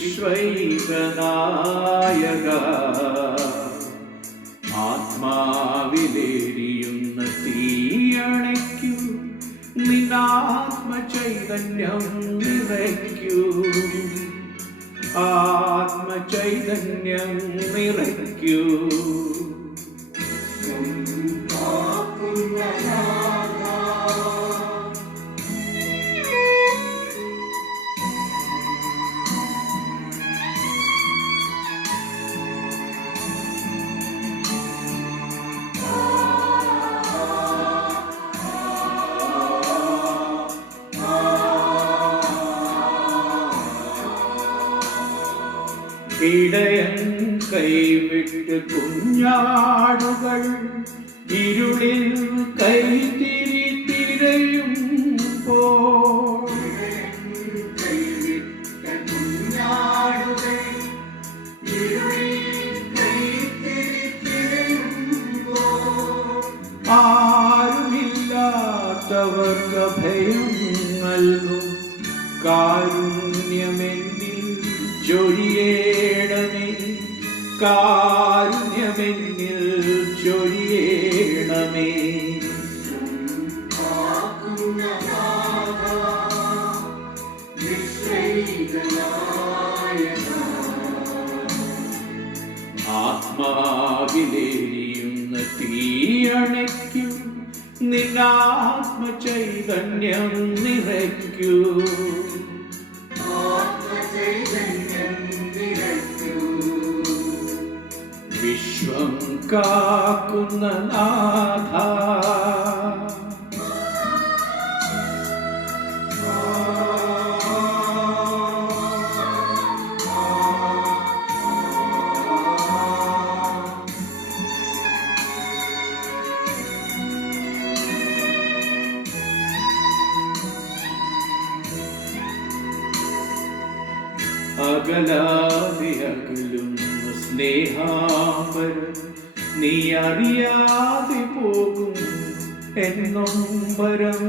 വിശ്വൈകനായക ആത്മാവിലേരിയുന്ന തീയണയ്ക്കൂ നിന്നാത്മചൈതന്യം നിറയ്ക്കൂ ആത്മചൈതന്യം നിറയ്ക്കൂ ഇടയൻ കൈവിട്ട് കുഞ്ഞാടുകൾ ഇരുളിൽ കൈത്തിരി തിരയുമ്പോൾ ആരുമില്ലാത്തവർക്ക് ഭയം നൽകും കാരുണ്യമെന്നിൽ ചൊരിയേണമേ കാരുണ്യമെന്നിൽ ചൊരിയേണമേ ആത്മാവിലേരിയുന്ന തീയണയ്ക്കും നിന്നാത്മചൈതന്യം നിറയ്ക്കൂ വിശ്വം കാക്കുന്ന നാഥ അകലാതെ അകലുന്ന സ്നേഹാംബരം നീ അറിയാതെ പോകും എന്നൊമ്പരം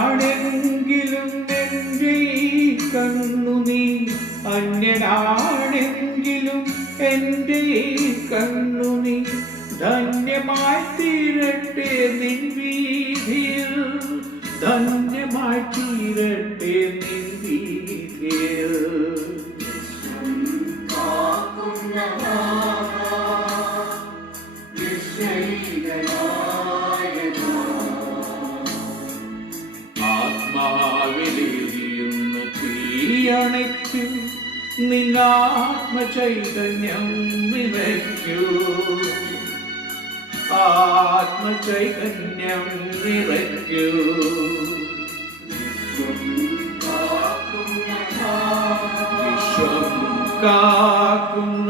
അന്യനാണെങ്കിലും എൻ്റെ ഈ കണ്ണു നീ അന്യനാണെങ്കിലും എൻ്റെ ഈ കണ്ണു നീ ധന്യമായി തീരട്ടെ നിൻ വീതിയിൽ ധന്യമായി തീരട്ടെ നിൻ വീതിയിൽ ആത്മാവിലേരിയുന്ന തീയണയ്ക്കൂ നിന്നാത്മചൈതന്യം നിറയ്ക്കൂ ആത്മചൈതന്യം നിറയ്ക്കൂ വിശ്വം കാക്കുന്ന